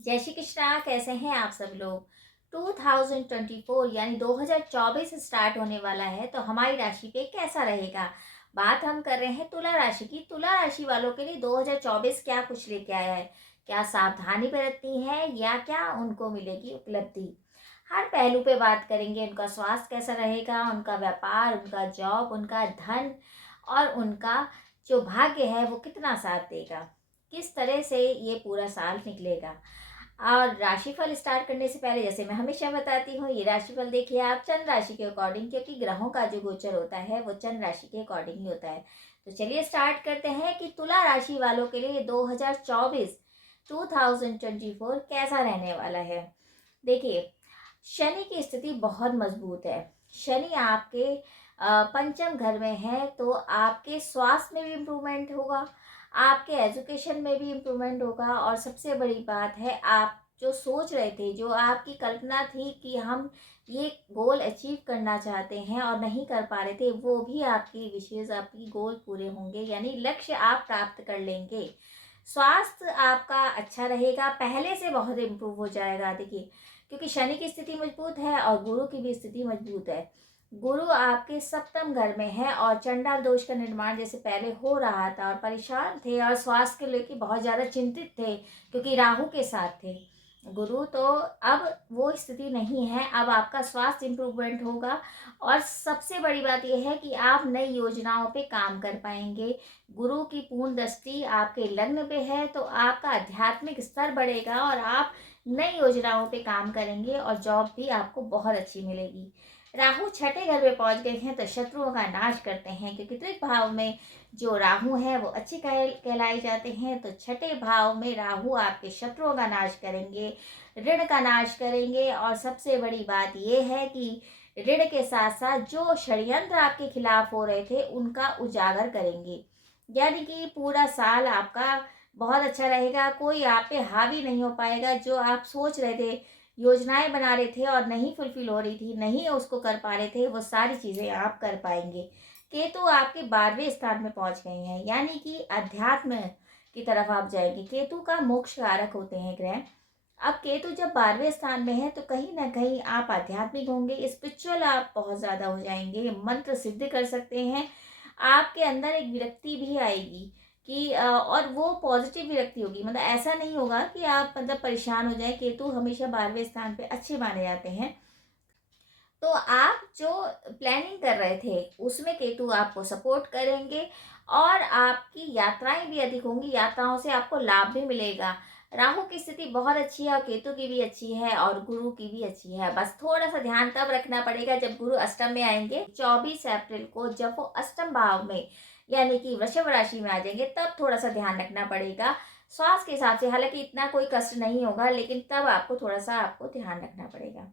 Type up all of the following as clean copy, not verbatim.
जय श्री कृष्णा। कैसे हैं आप सब लोग। 2024 यानी 2024 स्टार्ट होने वाला है, तो हमारी राशि पे कैसा रहेगा। बात हम कर रहे हैं तुला राशि की। तुला राशि वालों के लिए 2024 क्या कुछ लेके आया है, क्या सावधानी बरतनी है या क्या उनको मिलेगी उपलब्धि। हर पहलू पे बात करेंगे। उनका स्वास्थ्य कैसा रहेगा, उनका व्यापार, उनका जॉब, उनका धन और उनका जो भाग्य है वो कितना साथ देगा, किस तरह से ये पूरा साल निकलेगा। और राशिफल स्टार्ट करने से पहले जैसे मैं हमेशा बताती हूँ, ये राशिफल देखिए आप चंद्र राशि के अकॉर्डिंग, क्योंकि ग्रहों का जो गोचर होता है वो चंद्र राशि के अकॉर्डिंग ही होता है। तो चलिए स्टार्ट करते हैं कि तुला राशि वालों के लिए 2024 कैसा रहने वाला है। देखिए, शनि की स्थिति बहुत मजबूत है। शनि आपके पंचम घर में है, तो आपके स्वास्थ्य में भी इम्प्रूवमेंट होगा, आपके एजुकेशन में भी इम्प्रूवमेंट होगा, और सबसे बड़ी बात है, आप जो सोच रहे थे, जो आपकी कल्पना थी कि हम ये गोल अचीव करना चाहते हैं और नहीं कर पा रहे थे, वो भी आपकी विशेष, आपकी गोल पूरे होंगे, यानी लक्ष्य आप प्राप्त कर लेंगे। स्वास्थ्य आपका अच्छा रहेगा, पहले से बहुत इम्प्रूव हो जाएगा। देखिए, क्योंकि शनि की स्थिति मजबूत है और गुरु की भी स्थिति मजबूत है। गुरु आपके सप्तम घर में है और चंडाल दोष का निर्माण जैसे पहले हो रहा था, और परेशान थे और स्वास्थ्य को लेकर बहुत ज़्यादा चिंतित थे, क्योंकि राहु के साथ थे गुरु। तो अब वो स्थिति नहीं है, अब आपका स्वास्थ्य इम्प्रूवमेंट होगा। और सबसे बड़ी बात यह है कि आप नई योजनाओं पे काम कर पाएंगे। गुरु की पूर्ण दृष्टि आपके लग्न पे है, तो आपका आध्यात्मिक स्तर बढ़ेगा और आप नई योजनाओं पे काम करेंगे और जॉब भी आपको बहुत अच्छी मिलेगी। राहु छठे घर में पहुंच गए हैं, तो शत्रुओं का नाश करते हैं, क्योंकि त्रिक भाव में जो राहु है वो अच्छे कहलाए जाते हैं। तो छठे भाव में राहु आपके शत्रुओं का नाश करेंगे, ऋण का नाश करेंगे, और सबसे बड़ी बात यह है कि ऋण के साथ साथ जो षड्यंत्र आपके खिलाफ हो रहे थे उनका उजागर करेंगे। यानी कि पूरा साल आपका बहुत अच्छा रहेगा, कोई आप पे हावी नहीं हो पाएगा। जो आप सोच रहे थे, योजनाएं बना रहे थे और नहीं फुलफिल हो रही थी, नहीं उसको कर पा रहे थे, वो सारी चीज़ें आप कर पाएंगे। केतु आपके 12वें स्थान में पहुंच गए हैं, यानी कि अध्यात्म की तरफ आप जाएंगे। केतु का मोक्ष कारक होते हैं ग्रह। अब केतु जब 12वें स्थान में है, तो कहीं ना कहीं आप आध्यात्मिक होंगे, स्पिरिचुअल आप बहुत ज़्यादा हो जाएंगे, मंत्र सिद्ध कर सकते हैं। आपके अंदर एक विरक्ति भी आएगी कि और वो पॉजिटिव विरक्ति होगी, मतलब ऐसा नहीं होगा कि आप मतलब परेशान हो जाए। केतु हमेशा 12वें स्थान पे अच्छे माने जाते हैं। तो आप जो प्लानिंग कर रहे थे उसमें केतु आपको सपोर्ट करेंगे, और आपकी यात्राएं भी अधिक होंगी, यात्राओं से आपको लाभ भी मिलेगा। राहु की स्थिति बहुत अच्छी है और केतु की भी अच्छी है और गुरु की भी अच्छी है। बस थोड़ा सा ध्यान तब रखना पड़ेगा जब गुरु अष्टम में आएंगे 24 अप्रैल को, जब वो अष्टम भाव में यानी कि वृषभ राशि में आ जाएंगे, तब थोड़ा सा ध्यान रखना पड़ेगा स्वास्थ्य के हिसाब से। हालांकि इतना कोई कष्ट नहीं होगा, लेकिन तब आपको थोड़ा सा आपको ध्यान रखना पड़ेगा।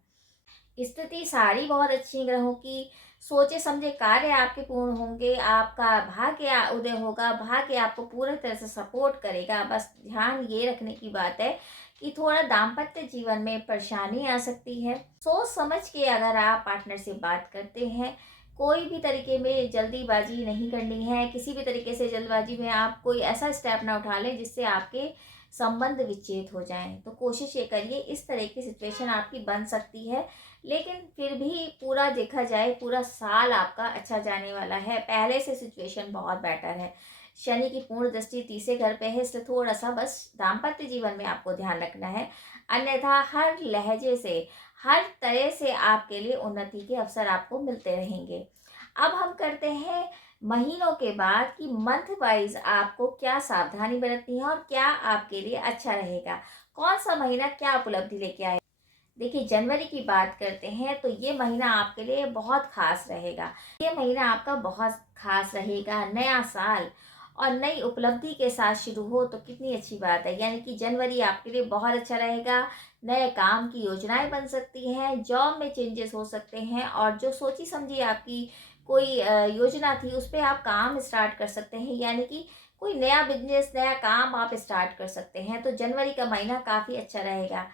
स्थिति सारी बहुत अच्छी है ग्रहों की। सोचे समझे कार्य आपके पूर्ण होंगे, आपका भाग्य उदय होगा, भाग्य आपको पूरी तरह से सपोर्ट करेगा। बस ध्यान ये रखने की बात है कि थोड़ा दाम्पत्य जीवन में परेशानी आ सकती है। सोच समझ के अगर आप पार्टनर से बात करते हैं, कोई भी तरीके में जल्दीबाजी नहीं करनी है। किसी भी तरीके से जल्दबाजी में आप कोई ऐसा स्टेप ना उठा लें जिससे आपके संबंध विच्छेद हो जाएं। तो कोशिश ये करिए, इस तरह की सिचुएशन आपकी बन सकती है, लेकिन फिर भी पूरा देखा जाए, पूरा साल आपका अच्छा जाने वाला है। पहले से सिचुएशन बहुत बेटर है। शनि की पूर्ण दृष्टि तीसरे घर पे है, इसलिए थोड़ा सा बस दाम्पत्य जीवन में आपको ध्यान रखना है। अन्यथा हर लहजे से, हर तरह से आपके लिए उन्नति के अवसर आपको मिलते रहेंगे। अब हम करते हैं महीनों के बाद कि मंथ वाइज आपको क्या सावधानी बरतनी है और क्या आपके लिए अच्छा रहेगा, कौन सा महीना क्या उपलब्धि लेके आए। देखिए, जनवरी की बात करते हैं तो ये महीना आपके लिए बहुत खास रहेगा। ये महीना आपका बहुत खास रहेगा। नया साल और नई उपलब्धि के साथ शुरू हो तो कितनी अच्छी बात है। यानी कि जनवरी आपके लिए बहुत अच्छा रहेगा। नए काम की योजनाएं बन सकती हैं, जॉब में चेंजेस हो सकते हैं, और जो सोची समझी आपकी कोई योजना थी उस पर आप काम स्टार्ट कर सकते हैं। यानी कि कोई नया बिजनेस, नया काम आप स्टार्ट कर सकते हैं। तो जनवरी का महीना काफ़ी अच्छा रहेगा।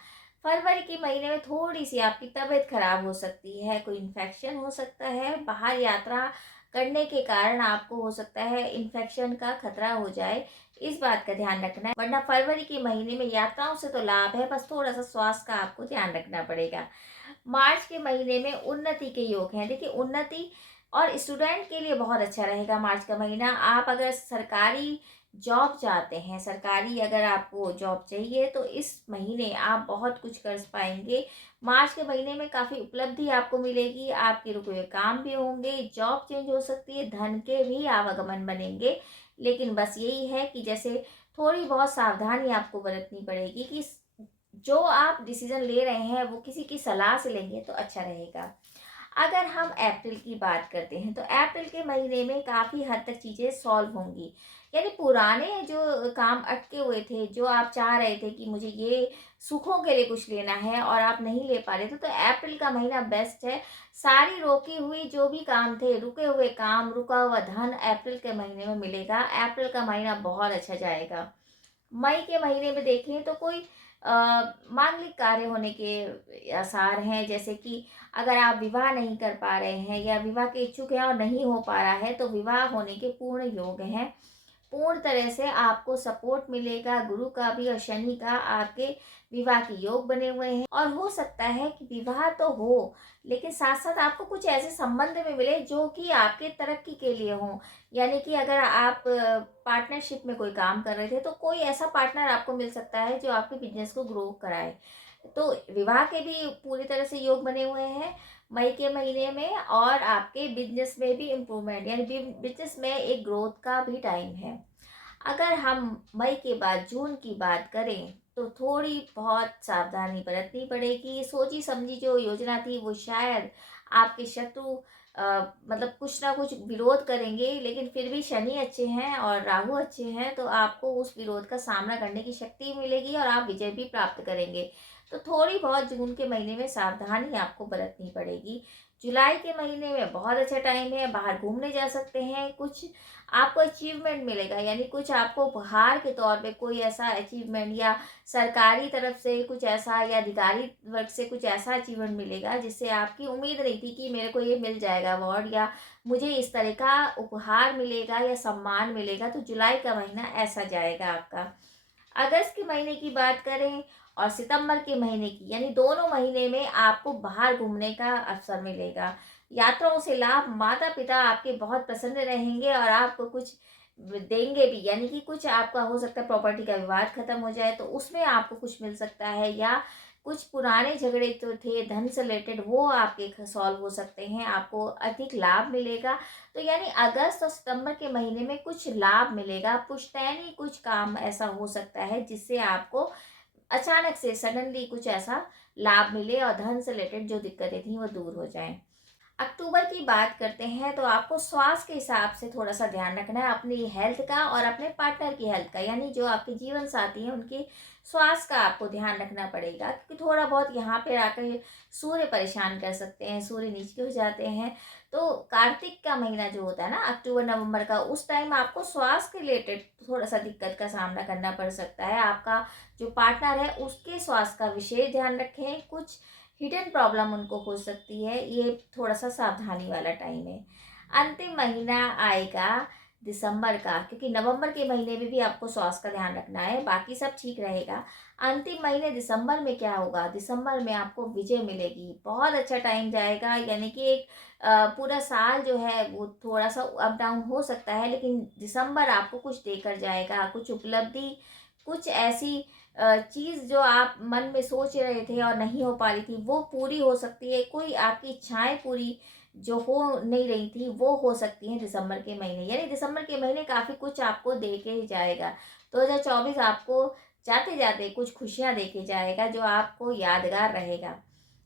फरवरी के महीने में थोड़ी सी आपकी तबीयत खराब हो सकती है, कोई इन्फेक्शन हो सकता है, बाहर यात्रा करने के कारण आपको हो सकता है इन्फेक्शन का खतरा हो जाए, इस बात का ध्यान रखना है। वरना फरवरी के महीने में यात्राओं से तो लाभ है, बस थोड़ा सा स्वास्थ्य का आपको ध्यान रखना पड़ेगा। मार्च के महीने में उन्नति के योग हैं। देखिए, उन्नति और स्टूडेंट के लिए बहुत अच्छा रहेगा मार्च का महीना। आप अगर सरकारी जॉब चाहते हैं, सरकारी अगर आपको जॉब चाहिए, तो इस महीने आप बहुत कुछ कर पाएंगे। मार्च के महीने में काफ़ी उपलब्धि आपको मिलेगी, आपके रुके हुए काम भी होंगे, जॉब चेंज हो सकती है, धन के भी आवागमन बनेंगे। लेकिन बस यही है कि जैसे थोड़ी बहुत सावधानी आपको बरतनी पड़ेगी कि जो आप डिसीजन ले रहे हैं वो किसी की सलाह से लेंगे तो अच्छा रहेगा। अगर हम अप्रैल की बात करते हैं, तो अप्रैल के महीने में काफ़ी हद तक चीज़ें सॉल्व होंगी। यानी पुराने जो काम अटके हुए थे, जो आप चाह रहे थे कि मुझे ये सुखों के लिए कुछ लेना है और आप नहीं ले पा रहे थे, तो अप्रैल का महीना बेस्ट है। सारी रोकी हुई जो भी काम थे, रुके हुए काम, रुका हुआ धन अप्रैल के महीने में मिलेगा। अप्रैल का महीना बहुत अच्छा जाएगा। मई के महीने में देखें तो कोई मांगलिक कार्य होने के आसार हैं, जैसे कि अगर आप विवाह नहीं कर पा रहे हैं या विवाह के इच्छुक हैं और नहीं हो पा रहा है, तो विवाह होने के पूर्ण योग हैं। पूर्ण तरह से आपको सपोर्ट मिलेगा गुरु का भी और शनि का। आपके विवाह के योग बने हुए हैं और हो सकता है कि विवाह तो हो, लेकिन साथ साथ आपको कुछ ऐसे संबंध में मिले जो कि आपके तरक्की के लिए हों। यानी कि अगर आप पार्टनरशिप में कोई काम कर रहे थे, तो कोई ऐसा पार्टनर आपको मिल सकता है जो आपके बिजनेस को ग्रो कराए। तो विवाह के भी पूरी तरह से योग बने हुए हैं मई के महीने में, और आपके बिजनेस में भी इम्प्रूवमेंट, यानी बिजनेस में एक ग्रोथ का भी टाइम है। अगर हम मई के बाद जून की बात करें, तो थोड़ी बहुत सावधानी बरतनी पड़ेगी। सोची समझी जो योजना थी वो शायद आपके शत्रु मतलब कुछ ना कुछ विरोध करेंगे, लेकिन फिर भी शनि अच्छे हैं और राहु अच्छे हैं, तो आपको उस विरोध का सामना करने की शक्ति मिलेगी और आप विजय भी प्राप्त करेंगे। तो थोड़ी बहुत जून के महीने में सावधानी आपको बरतनी पड़ेगी। जुलाई के महीने में बहुत अच्छा टाइम है, बाहर घूमने जा सकते हैं, कुछ आपको अचीवमेंट मिलेगा, यानी कुछ आपको उपहार के तौर पे कोई ऐसा अचीवमेंट या सरकारी तरफ से कुछ ऐसा या अधिकारी वर्ग से कुछ ऐसा अचीवमेंट मिलेगा जिससे आपकी उम्मीद नहीं थी कि मेरे को ये मिल जाएगा अवार्ड या मुझे इस तरह का उपहार मिलेगा या सम्मान मिलेगा। तो जुलाई का महीना ऐसा जाएगा आपका। अगस्त के महीने की बात करें और सितंबर के महीने की, यानी दोनों महीने में आपको बाहर घूमने का अवसर मिलेगा। यात्राओं से लाभ, माता पिता आपके बहुत प्रसन्न रहेंगे और आपको कुछ देंगे भी, यानी कि कुछ आपका हो सकता है प्रॉपर्टी का विवाद खत्म हो जाए तो उसमें आपको कुछ मिल सकता है, या कुछ पुराने झगड़े तो थे धन से रिलेटेड वो आपके सॉल्व हो सकते हैं, आपको अधिक लाभ मिलेगा। तो यानी अगस्त और सितंबर के महीने में कुछ लाभ मिलेगा। पुश्तैनी कुछ काम ऐसा हो सकता है जिससे आपको अचानक से सडनली कुछ ऐसा लाभ मिले और धन से रिलेटेड जो दिक्कतें थी वो दूर हो जाएं। अक्टूबर की बात करते हैं, तो आपको स्वास्थ्य के हिसाब से थोड़ा सा ध्यान रखना है, अपनी हेल्थ का और अपने पार्टनर की हेल्थ का, यानी जो आपके जीवन साथी हैं उनके स्वास्थ्य का आपको ध्यान रखना पड़ेगा, क्योंकि थोड़ा बहुत यहाँ पे आकर सूर्य परेशान कर सकते हैं, सूर्य नीचे हो जाते हैं। तो कार्तिक का महीना जो होता है ना, अक्टूबर नवंबर का, उस टाइम आपको स्वास्थ्य के रिलेटेड थोड़ा सा दिक्कत का सामना करना पड़ सकता है। आपका जो पार्टनर है उसके स्वास्थ्य का विशेष ध्यान रखें, कुछ हिडन प्रॉब्लम उनको हो सकती है, ये थोड़ा सा सावधानी वाला टाइम है। अंतिम महीना आएगा दिसंबर का, क्योंकि नवंबर के महीने में भी आपको स्वास्थ्य का ध्यान रखना है, बाकी सब ठीक रहेगा। अंतिम महीने दिसंबर में क्या होगा, दिसंबर में आपको विजय मिलेगी, बहुत अच्छा टाइम जाएगा। यानी कि एक पूरा साल जो है वो थोड़ा सा अप डाउन हो सकता है, लेकिन दिसंबर आपको कुछ देकर जाएगा, कुछ उपलब्धि, कुछ ऐसी चीज़ जो आप मन में सोच रहे थे और नहीं हो पा रही थी वो पूरी हो सकती है। कोई आपकी इच्छाएं पूरी जो हो नहीं रही थी वो हो सकती हैं दिसंबर के महीने, यानी दिसंबर के महीने काफ़ी कुछ आपको दे के ही जाएगा। 2024 आपको जाते जाते कुछ खुशियां दे के जाएगा जो आपको यादगार रहेगा,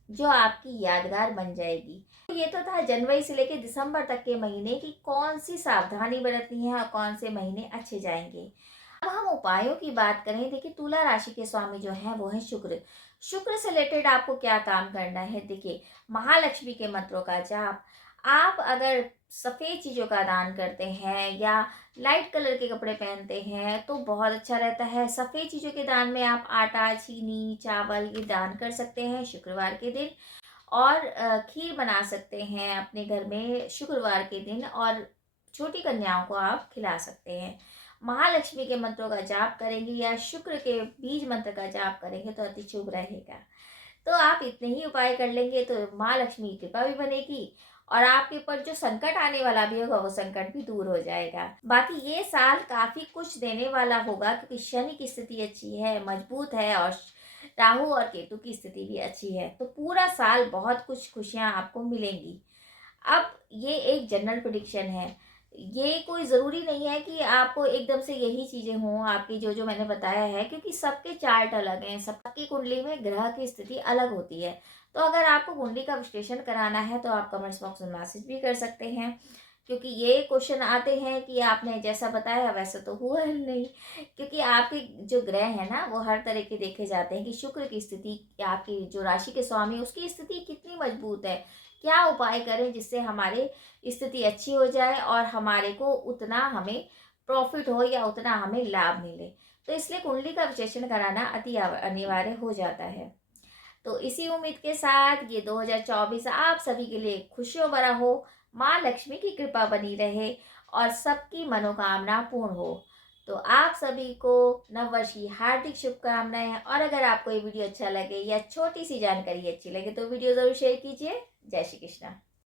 जो आपकी यादगार बन जाएगी। तो ये तो था जनवरी से लेकर दिसंबर तक के महीने की कौन सी सावधानी बरतनी है और कौन से महीने अच्छे जाएंगे। अब हम उपायों की बात करें, देखिए तुला राशि के स्वामी जो है वो है शुक्र। शुक्र से रिलेटेड आपको क्या काम करना है, देखिए महालक्ष्मी के मंत्रों का जाप, आप अगर सफ़ेद चीज़ों का दान करते हैं या लाइट कलर के कपड़े पहनते हैं तो बहुत अच्छा रहता है। सफ़ेद चीज़ों के दान में आप आटा, चीनी, चावल ये दान कर सकते हैं शुक्रवार के दिन, और खीर बना सकते हैं अपने घर में शुक्रवार के दिन और छोटी कन्याओं को आप खिला सकते हैं। महालक्ष्मी के मंत्रों का जाप करेंगे या शुक्र के बीज मंत्र का जाप करेंगे तो अति शुभ रहेगा। तो आप इतने ही उपाय कर लेंगे तो माँ लक्ष्मी की कृपा भी बनेगी और आपके ऊपर जो संकट आने वाला भी होगा वो संकट भी दूर हो जाएगा। बाकी ये साल काफी कुछ देने वाला होगा क्योंकि शनि की स्थिति अच्छी है, मजबूत है और राहु और केतु की स्थिति भी अच्छी है, तो पूरा साल बहुत कुछ खुशियां आपको मिलेंगी। अब ये एक जनरल प्रिडिक्शन है, ये कोई ज़रूरी नहीं है कि आपको एकदम से यही चीज़ें हों आपकी जो जो मैंने बताया है, क्योंकि सबके चार्ट अलग हैं, सबकी कुंडली में ग्रह की स्थिति अलग होती है। तो अगर आपको कुंडली का विश्लेषण कराना है तो आप कमेंट्स बॉक्स में मैसेज भी कर सकते हैं, क्योंकि ये क्वेश्चन आते हैं कि आपने जैसा बताया वैसा तो हुआ ही नहीं, क्योंकि आपके जो ग्रह हैं ना वो हर तरह के देखे जाते हैं कि शुक्र की स्थिति, आपकी जो राशि के स्वामी उसकी स्थिति कितनी मजबूत है, क्या उपाय करें जिससे हमारे स्थिति अच्छी हो जाए और हमारे को उतना हमें प्रॉफिट हो या उतना हमें लाभ मिले। तो इसलिए कुंडली का विश्लेषण कराना अति अनिवार्य हो जाता है। तो इसी उम्मीद के साथ ये 2024 आप सभी के लिए खुशियों भरा हो, माँ लक्ष्मी की कृपा बनी रहे और सबकी मनोकामना पूर्ण हो। तो आप सभी को नववर्ष की हार्दिक शुभकामनाएं, और अगर आपको ये वीडियो अच्छा लगे या छोटी सी जानकारी अच्छी लगे तो वीडियो जरूर शेयर कीजिए। जय श्री कृष्णा।